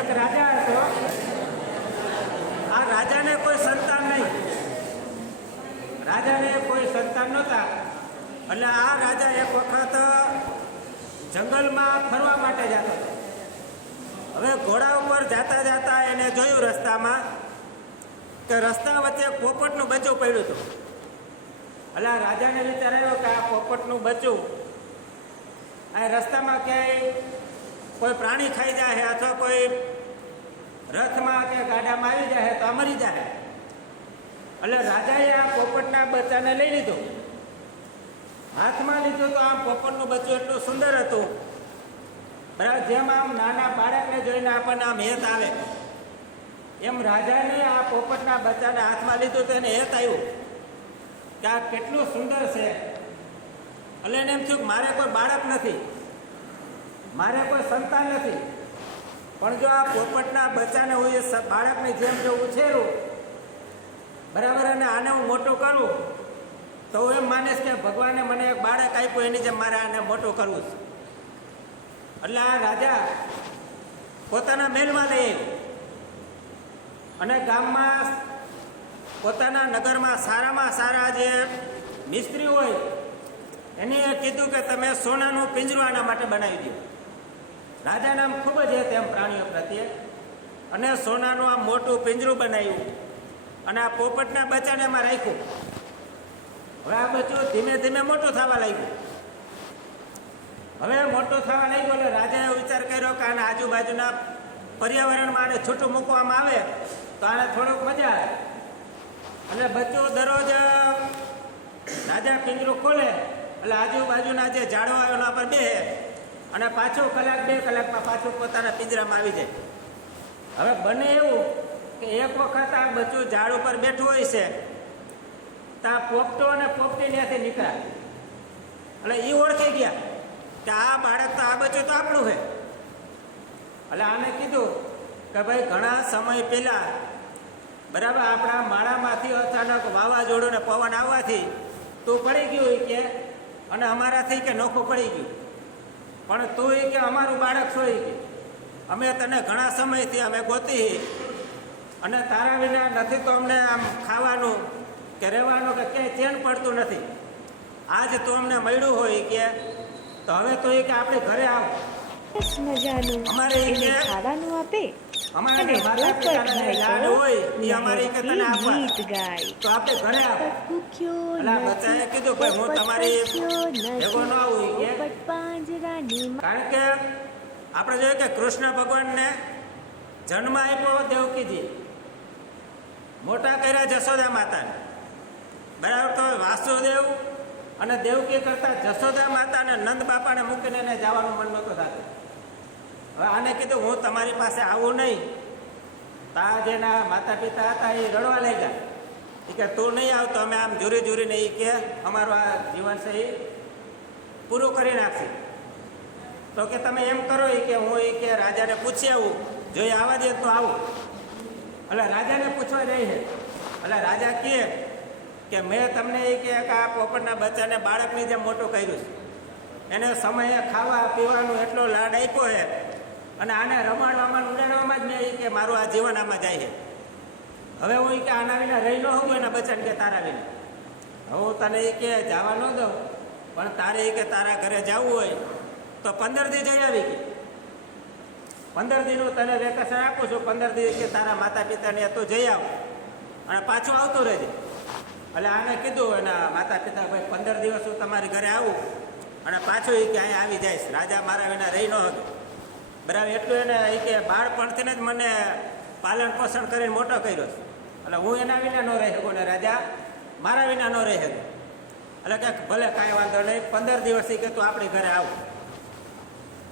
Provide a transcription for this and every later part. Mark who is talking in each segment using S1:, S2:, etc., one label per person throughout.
S1: એક રાજા હતો. આ રાજાને કોઈ સંતાન નહીં. રાજાને કોઈ સંતાન નહોતા. એટલે આ રાજા એક વખત જંગલમાં ફરવા માટે જતો. હવે ઘોડા ઉપર જાતા જાતા એને જોયું રસ્તામાં કે રસ્તા વચ્ચે પોપટનું બચ્ચું પડ્યું હતું. એટલે આ રાજાને વિચાર આવ્યો કે આ પોપટનું બચ્ચું આ રસ્તામાં ક્યાંય કોઈ પ્રાણી ખાઈ જાય અથવા કોઈ રથમાં કે ગાડામાં આવી જાય તો આ મરી જાય એટલે રાજાએ આ પોપટના બચ્ચાને લઈ લીધું. હાથમાં લીધું તો આમ પોપટનું બચ્ચું એટલું સુંદર હતું. બરાબર જેમ આમ નાના બાળકને જોઈને આપણને આમ હેત આવે. એમ રાજાને આ પોપટના બચ્ચાને હાથમાં લીધું તો એને હેત આવ્યું કે આ કેટલું સુંદર છે. એટલે એને એમ થયું મારે કોઈ બાળક નથી. મારે કોઈ સંતાન નથી. પણ જો આ પોપટના બચ્ચાને હું એ બાળકની જેમ જો ઉછેરું, બરાબર, અને આને હું મોટું કરું, તો હું એમ માનીશ કે ભગવાને મને એક બાળક આપ્યું એની જેમ મારે આને મોટું કરવું છે. એટલે આ રાજા પોતાના મહેલમાં લઈ અને ગામમાં પોતાના નગરમાં સારામાં સારા જે મિસ્ત્રી હોય, એને કીધું કે તમે સોનાનું પિંજરું આના માટે બનાવી દો. રાજાને આમ ખૂબ જ હેત તેમ પ્રાણીઓ પ્રત્યે. અને સોનાનું આમ મોટું પિંજરું બનાવ્યું અને આ પોપટના બચ્ચાને એમાં રાખ્યું. હવે આ બચ્ચું ધીમે ધીમે મોટું થવા લાગ્યું. હવે મોટું થવા લાગ્યું એટલે રાજાએ વિચાર કર્યો કે આના આજુબાજુના પર્યાવરણમાં આને છૂટું મૂકવામાં આવે તો આને થોડુંક મજા આવે. એટલે બચ્ચું દરરોજ રાજા પિંજરું ખોલે એટલે આજુબાજુના જે ઝાડવા એના પર બેસે અને પાછો કલાક, બે કલાકમાં પાછું પોતાના પિંજરામાં આવી જાય. હવે બને એવું કે એક વખત આ બચ્ચું ઝાડ ઉપર બેઠું હોય છે ત્યાં પોપટો અને પોપટી ત્યાંથી નીકળ્યા. એટલે એ ઓળખી ગયા કે આ બાળક તો આ બચ્ચું તો આપણું છે. એટલે આને કીધું કે ભાઈ ઘણા સમય પહેલાં, બરાબર, આપણા માળામાંથી અચાનક વાવાઝોડું ને પવન આવવાથી તું પડી ગયું કે, અને અમારાથી કે નોખું પડી ગયું. પણ તું એ કે અમારું બાળક છો એ કે અમે તને ઘણા સમયથી અમે ગોતી અને તારા વિના નથી તો અમને આમ ખાવાનું કે રહેવાનું કે ક્યાંય ચેન પડતું નથી. આજ તું અમને મળ્યું હોય કે તો હવે તો એ કે આપણે ઘરે આવ.
S2: મજાનું.
S1: અમારે એ
S2: એને ખાવાનું આપે.
S1: અમારે માતા પિતાને યાદ હોય એ અમારે કે તને આપવા. તો આપણે ઘરે આવ. અલા બચ્ચાએ કીધું ભાઈ હું તમારી ભેગો ન આવું. કે કારણ કે આપણે જોઈએ કે કૃષ્ણ ભગવાનને જન્મ આપ્યો દેવકીજી. મોટા કર્યા જશોદા માતાને. બરાબર તો વાસુદેવ અને દેવકી કરતા જશોદા માતા અને નંદ બાપાને મૂકીને એને જવાનું મન નહોતું થતું. હવે આને કીધું, હું તમારી પાસે આવું નહીં. તા જેના માતા પિતા હતા એ રડવા લઈ ગયા એ કે, તું નહીં આવતો, અમે આમ જુરી જુરીને એ કે, અમારું આ જીવન છે એ પૂરું કરી નાખશે. તો કે તમે એમ કરો એ કે હું એ કે રાજાને પૂછી આવું. જો એ આવવા દે તો આવું. એટલે રાજાને પૂછવા જાય છે એટલે રાજા કહે કે મેં તમને એ કે આ પોપટના બચ્ચાને બાળકની જેમ મોટું કર્યું છે. એને સમયે ખાવા પીવાનું એટલો લાડ આપ્યો છે અને આને રમાડવામાં ઉડાડવામાં જ મેં એ કે મારું આ જીવન આમાં જાય છે હવે હું એ કે આના વિના રહી ન હોઉં એના બચ્ચાને કે તારા વિના. હું તને એ કે જવા ન દઉં. પણ તારે એ કે તારા ઘરે જવું હોય તો પંદર દી જઈ આવી ગઈ. પંદર દીનું તને વેકેશન આપું છું, પંદર દી કે તારા માતા પિતાને તું જઈ આવ. અને પાછું આવતું રહેજે. એટલે આને કીધું એના માતા પિતા ભાઈ, પંદર દિવસ હું તમારી ઘરે આવું. અને પાછું એ કે અહીંયા આવી જઈશ. રાજા મારા વિના રહી ન હતો બરાબર, એટલું એને એ કે, બાળપણથી જ મને પાલન પોષણ કરીને મોટો કર્યો છે. એટલે હું એના વિના ન રહી શકું ને રાજા મારા વિના ન રહી શકું. એટલે કે ભલે કાંઈ વાંધો નહીં, પંદર દિવસથી કે, તું આપણી ઘરે આવ.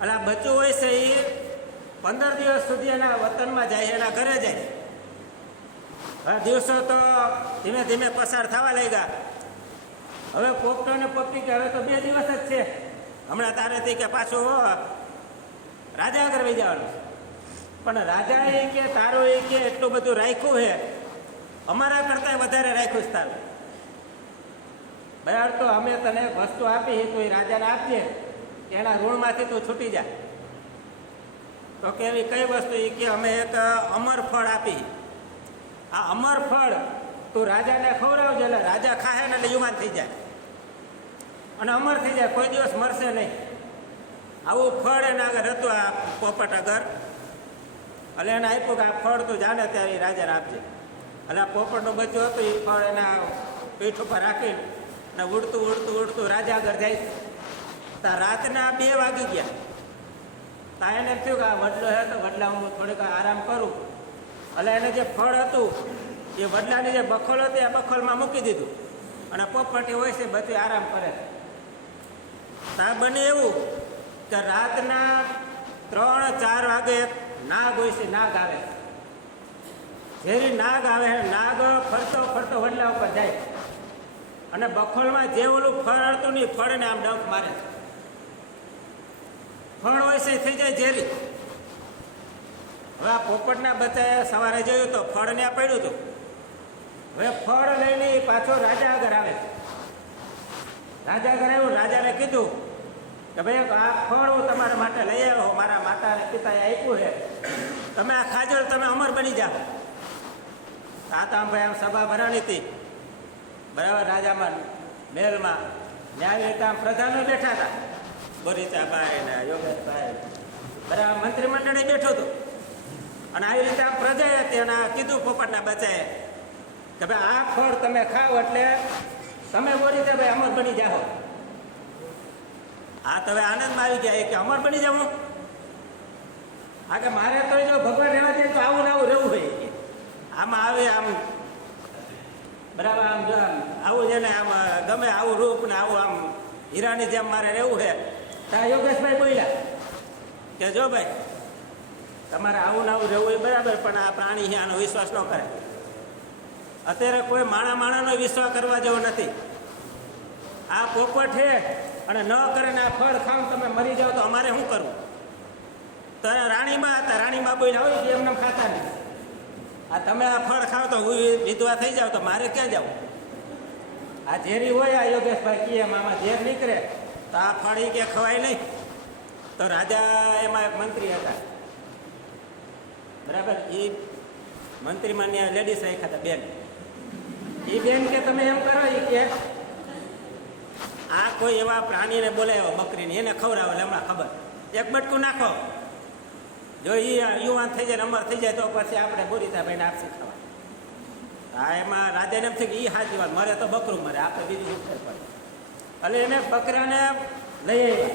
S1: એટલે આ બચ્ચું હોય છે એ પંદર દિવસ સુધી એના વતનમાં જાય એના ઘરે જાય હવે દિવસો તો ધીમે ધીમે પસાર થવા લાગ્યા. હવે પોપટો ને પોપટી કે હવે તો બે દિવસ જ છે. હમણાં તારેથી કે પાછું રાજા આગળ વહી જવાનું. પણ રાજા એ કે, તારો એ કે, એટલું બધું રાખ્યું છે. અમારા કરતાં વધારે રાખ્યું છે તારું. બરાબર, તો અમે તને વસ્તુ આપી તો એ રાજાને આપીએ એના ઋણમાંથી તું છૂટી જા. તો કે એવી કઈ વસ્તુ એ કે અમે એક અમર ફળ આપી. આ અમર ફળ તું રાજાને ખવડાવજો એટલે રાજા ખાહે ને એટલે યુવાન થઈ જાય. અને અમર થઈ જાય, કોઈ દિવસ મરશે નહીં. આવું ફળ એના આગળ હતું આ પોપટ આગળ એટલે એને આપ્યું કે આ ફળ તું જાણે ત્યારે રાજાને આપજે. એટલે આ પોપટનું બચ્યું હતું એ ફળ એના પીઠ ઉપર રાખીને અને ઉડતું ઉડતું ઉડતું રાજા આગળ જાય. ત્યાં રાતના બે વાગી ગયા. તા એને થયું કે આ વડલો છે તો વડલા હું થોડીક આરામ કરું. એટલે એને જે ફળ હતું, એ વડલાની જે બખોલ હતી એ બખોલમાં મૂકી દીધું. અને પોપટી હોય છે, બધું આરામ કરે. તા બને એવું કે રાતના ત્રણ, ચાર વાગે નાગ હોય છે, નાગ આવે. ઝેરી નાગ આવે નાગ ફરતો ફરતો વડલા ઉપર જાય. અને બખોલમાં જે ઓલું ફળ હતું ને ફળને આમ ડંખ મારે. ફળ હોય છે થઈ જાય ઝેરી. હવે આ પોપટના બચ્ચાએ સવારે જોયું તો ફળ ત્યાં પડ્યું હતું. હવે ફળ લઈને પાછો રાજા આગળ આવે. રાજા આગળ આવ્યું, રાજાને કીધું કે ભાઈ આ ફળ હું તમારા માટે લઈ આવ્યો મારા માતા અને પિતાએ આપ્યું છે. તમે આ ખાજો તમે અમર બની જાઓ. આમ ભાઈ આમ સભા ભરાણી હતી. બરાબર, રાજામાં મહેલમાં ન્યાય રીતે આમ પ્રધાનો બેઠા હતા. બોરીચાભાઈ ને યોગેશભાઈ બરાબર મંત્રીમંડળે બેઠું હતું. અને આવી રીતે આમ પ્રજાએ આ કીધું પોપટના બચાએ કે ભાઈ, આ ફળ તમે ખાઓ એટલે તમે બોરીચાભાઈ અમર બની જાઓ. આ તો હવે આનંદમાં આવી ગયા કે, અમર બની જવું આ કે, મારે તો જો ભગવાન રહેવા દે તો આવું ને આવું રહેવું હોય. આમાં આવે આમ, બરાબર આમ આવું છે ને આમ ગમે આવું રૂપ ને આવું આમ હીરાની જેમ મારે રહેવું છે. ત્યાં યોગેશભાઈ બોલ્યા. કે જો ભાઈ. તમારે આવું ને આવું જવું એ બરાબર, પણ આ પ્રાણી છે, આનો વિશ્વાસ ન કરે. અત્યારે કોઈ માણા માણાનો વિશ્વાસ કરવા જેવો નથી. આ પોપટ છે અને ન કરે ને આ ફળ ખાવ, તમે મરી જાઓ તો અમારે શું કરવું? તો રાણીમાં હતા, રાણીમાં બોલ્યા હોય કે એમને ખાતા નહીં. આ તમે આ ફળ ખાવ તો હું વિધવા થઈ જાવ તો મારે ક્યાં જવું આ ઝેરી હોય આ યોગેશભાઈ, કીએ આમાં ઝેર નીકળે. તો આ કે ખવાય નહીં. તો રાજા એમાં એક મંત્રી હતા. બરાબર? એ મંત્રીમાં ત્યાં લેડીઝ રાખ્યા હતા, બેન. એ બેન કે તમે એમ કરો એ કે આ કોઈ એવા પ્રાણીને બોલાવ્યો બકરીને. એને ખવડાવે, એટલે હમણાં ખબર. એક બટકું નાખો. જો એ યુવાન થઈ જાય અમર થઈ જાય તો પછી આપણે બોરીતાભાઈને આપશે ખાવા. હા એમાં રાજાને એમ થયું કે એ સાચી વાત, મરે તો બકરું મરે, આપણે બીજું શું પડે એટલે એને બકરાને લઈ આવ્યા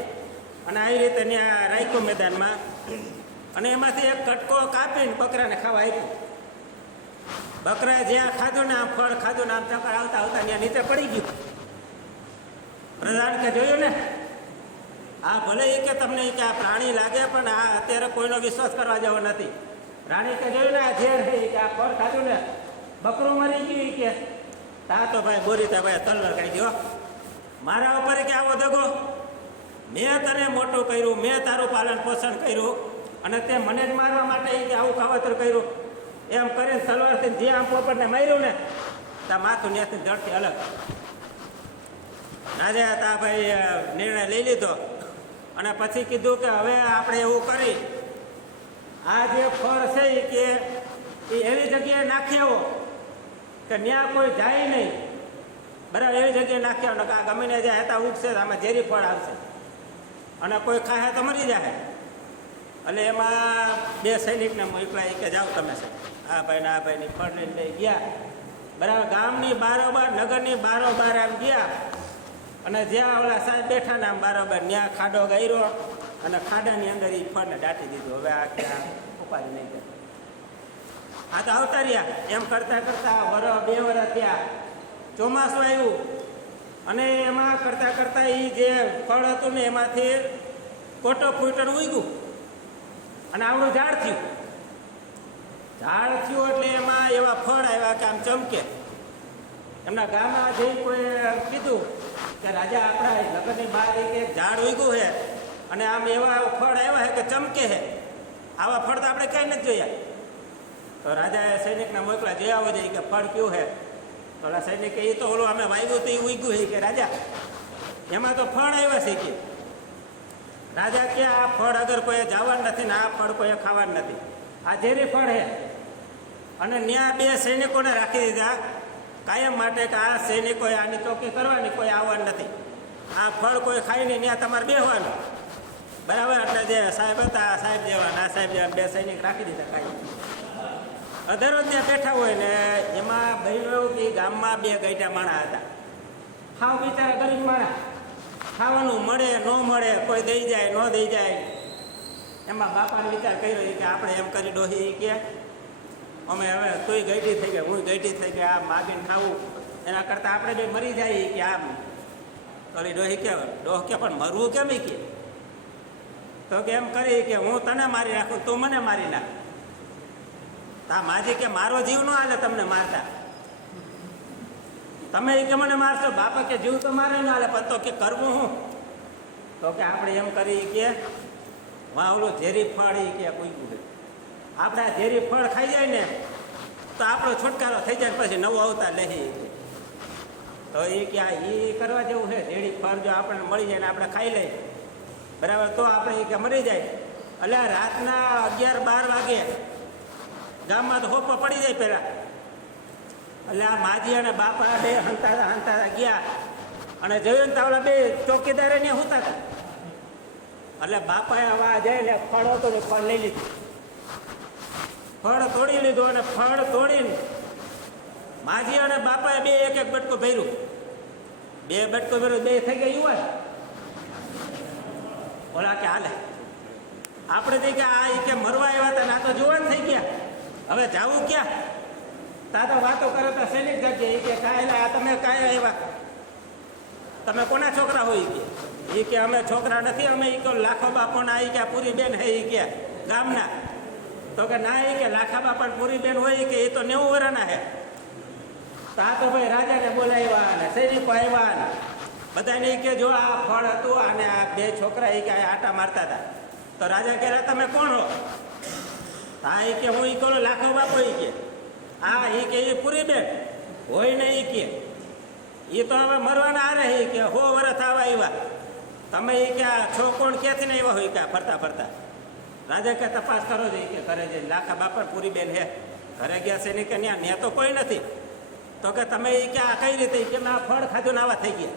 S1: અને આવી રીતે ત્યાં રાખ્યું મેદાનમાં. અને એમાંથી એક કટકો કાપીને બકરાને ખાવા આપ્યું. બકરાએ જ્યાં ખાધું ને આમ ફળ ખાધું ને આમ ચક્કર આવતા આવતા ત્યાં નીચે પડી ગયું. પ્રધાન કે, જોયું ને? આ ભલે એ કે તમને કે આ પ્રાણી લાગે, પણ આ અત્યારે કોઈનો વિશ્વાસ કરવા જેવો નથી. રાણી કે, જોયું ને? આ ઝેર છે કે, આ ફળ ખાધું ને? બકરું મરી ગયું કે. તા તો ભાઈ બોરીતા ભાઈ, તલવાર કરી દો મારા ઉપર કે આવો દગો? મેં તને મોટું કર્યું, મેં તારું પાલન પોષણ કર્યું અને તે મને જ મારવા માટે કે આવું કાવતર કર્યું. એમ કરીને તલવારથી જે આમ પોપટને માર્યું ને, તા માથું ત્યાંથી જડથી અલગ. રાજા તા ભાઈ નિર્ણય લઈ લીધો. અને પછી કીધું કે હવે આપણે એવું કરી. આ જે ફળ છે કે એ એવી જગ્યાએ નાખી આવો કે ત્યાં કોઈ જાય નહીં. બરાબર, એવી જગ્યાએ નાખ્યા અને કે ગમીને જે હેતા ઉગશે આમાં ઝેરી ફળ આવશે. અને કોઈ ખાહે તો મરી જાય એટલે એમાં બે સૈનિકને મોકલા કે જાઓ તમે સાહેબ આ ભાઈ ને આ ભાઈની ફળ લઈને લઈ ગયા. બરાબર, ગામની બારોબાર, નગરની બારોબાર આમ ગયા. અને જ્યાં ઓલા સાહેબ બેઠા ને આમ બારોબાર, ત્યાં ખાડો ગાયરો અને ખાડાની અંદર એ ફળને દાટી દીધું. હવે આ ક્યાં ઉપાડી નહીં આ તો આવતા રહ્યા. એમ કરતા કરતા વર બે વરસ થયા. ચોમાસું આવ્યું. અને એમાં કરતાં કરતાં એ જે ફળ હતું ને એમાંથી કોટો ફૂટર ઉગ્યું. અને આવડું ઝાડ થયું. ઝાડ થયું એટલે એમાં એવા ફળ આવ્યા કે આમ ચમકે. એમના ગામમાં જઈ કોઈ કીધું કે રાજા, આપણા લગ્નની બહાર એક ઝાડ ઉગ્યું છે અને આમ એવા ફળ આવ્યા છે કે ચમકે છે. આવા ફળ તો આપણે ક્યાંય નથી જોયા. તો રાજાએ સૈનિકના મોકલા જોયા હોય જાય કે ફળ કયું છે? તો સાહેબ કે એ તો ઓલું અમે વાગ્યું તો એ ઉગ્યું છે કે રાજા, એમાં તો ફળ આવ્યા છે કે. રાજા કે આ ફળ અગર કોઈએ જવાનું નથી ને આ ફળ કોઈએ ખાવાનું નથી. આ ઝેરી ફળ છે. અને ત્યાં બે સૈનિકોને રાખી દીધા. કાયમ માટે કે આ સૈનિકોએ આની ચોકી કરવાની, કોઈ આવવાનું નથી. આ ફળ કોઈ ખાઈ નહીં ત્યાં તમારે બેહવાનું. બરાબર, એટલે જે સાહેબ હતા સાહેબ જેવા ના સાહેબ જેવા બે સૈનિક રાખી દીધા કાંઈ દરરોજ ત્યાં બેઠા હોય ને, એમાં બહેનો એવું કે ગામમાં બે ગાયટા માણા હતા. ખાવ બિચારા ગરીબ માણા. ખાવાનું મળે, ન મળે, કોઈ દઈ જાય, ન દઈ જાય. એમાં બાપાને વિચાર કર્યો કે આપણે એમ કરી ડોહી કે, અમે હવે તોય ગઈટી થઈ ગયા, હું ગઈટી થઈ ગયા આ માગીને ખાવું. એના કરતાં આપણે બે મરી જાય કે આમ. કરી ડોહી કે, ડોહ કે, પણ મરવું કેમ કે? તો કે એમ કરી કે, હું તને મારી નાખું, તું મને મારી નાખ. તા માજી કે મારો જીવ ન હાલે તમને મારતા. તમે કે મને મારશો, બાપા કે જીવ તો મારે ન હાલે, પણ તો કે કરવું હું? તો કે આપણે એમ કરી કે, વાવલું ઝેરી ફળ એ કે કોઈ આપણે આ ઝેરી ફળ ખાઈ જાય ને, તો આપણો છુટકારો થઈ જાય પછી નવો અવતાર લઈ તો એ કે આ એ કરવા જેવું છે, ઝેરી ફળ જો આપણને મળી જાય ને આપણે ખાઈ લઈએ. બરાબર, તો આપણે એ કે મરી જાય. એટલે રાતના અગિયાર બાર વાગે ગામમાં તો હોપો પડી જાય પહેલાં એટલે આ માજી અને બાપા બે હંતાતા હંતાતા ગયા. અને જોયું ને તાવલા બે ચોકીદારે ને હોતા હતા. એટલે બાપાએ આવા જાય એટલે ફળ હતો ને ફળ લઈ લીધું. ફળ તોડી લીધું અને ફળ તોડીને માજી અને બાપાએ બે એક એક બટકો ભર્યું. બે બટકો ભર્યું બે થઈ ગયા યુવાન. ઓલા કે હાલે. આપણે થઈ કે આ કે મરવા આવ્યા હતા ને તો જુવાન થઈ ગયા. હવે જાવું ક્યાં? તો વાતો કરે તો સૈનિક જગ્યાએ. કે કાંઈ આ તમે કાંઈ આવ્યા તમે કોના છોકરા હોય કે? એ કે અમે છોકરા નથી, અમે એ કે લાખો બાપણ આવી ગયા પૂરી બેન હે એ કે ગામના. તો કે ના એ કે લાખા બાપણ પૂરી બેન હોય કે એ તો નેવું વરાના હે. તો તો ભાઈ રાજાને બોલાવ્યા ને સૈનિકો આવ્યા ને બધાને એ કે જો આ ફળ હતું અને આ બે છોકરા એ કે આટા મારતા હતા તો રાજા કહેલા, તમે કોણ હો? હા એ કે હું એ કોનો લાખો બાપો એ કે. હા એ કે એ પૂરી બેન. હોય ને એ કે. એ તો હવે મરવાના આરે એ કે, હો વરસ આવા આવ્યા તમે એ કે આ છો કોણ ક્યાંથી ને આવ્યા હોય કે આ ફરતા ફરતા. રાજા કે તપાસ કરો જ કે ઘરે જઈને. લાખા બાપા પૂરી બેન હે. ઘરે ગયા છે ને કે ત્યાં ત્યાં તો કોઈ નથી. તો કે તમે એ કે આ કઈ રીતે? કે આ ફળ ખાધું આવા થઈ ગયા.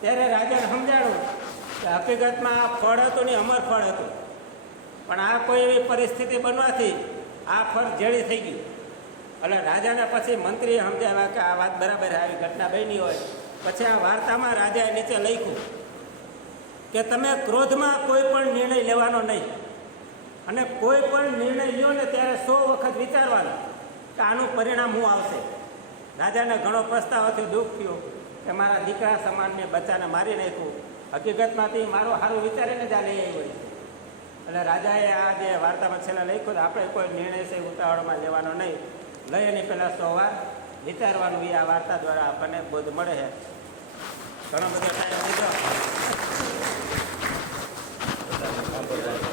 S1: ત્યારે રાજાને સમજાણું કે હકીકતમાં આ ફળ હતું ને અમર ફળ હતું. પણ આ કોઈ એવી પરિસ્થિતિ બનવાથી આ ફળ જેડી થઈ ગયું. એટલે રાજાને પછી મંત્રીએ સમજાવ્યા કે આ વાત બરાબર આવી, ઘટના બની હોય. પછી આ વાર્તામાં રાજાએ નીચે લખ્યું કે તમે ક્રોધમાં કોઈ પણ નિર્ણય લેવાનો નહીં. અને કોઈ પણ નિર્ણય લ્યો ને ત્યારે સો વખત વિચારવાનો કે આનું પરિણામ શું આવશે. રાજાને ઘણો પસ્તાવો દુઃખ થયું કે મારા દીકરા સમાનને બચ્ચાને મારી નાખ્યું. હકીકતમાંથી મારો સારું વિચારીને જ આ લઈ આવ્યો એટલે રાજાએ આ જે વાર્તામાં છેલ્લા લખ્યું તો આપણે કોઈ નિર્ણય છે ઉતાવળમાં લેવાનો નહીં. લઈ એની પહેલાં સો વાર વિચારવાનું એ આ વાર્તા દ્વારા આપણને બોધ મળે છે. ઘણો બધો ટાઈમ લીધો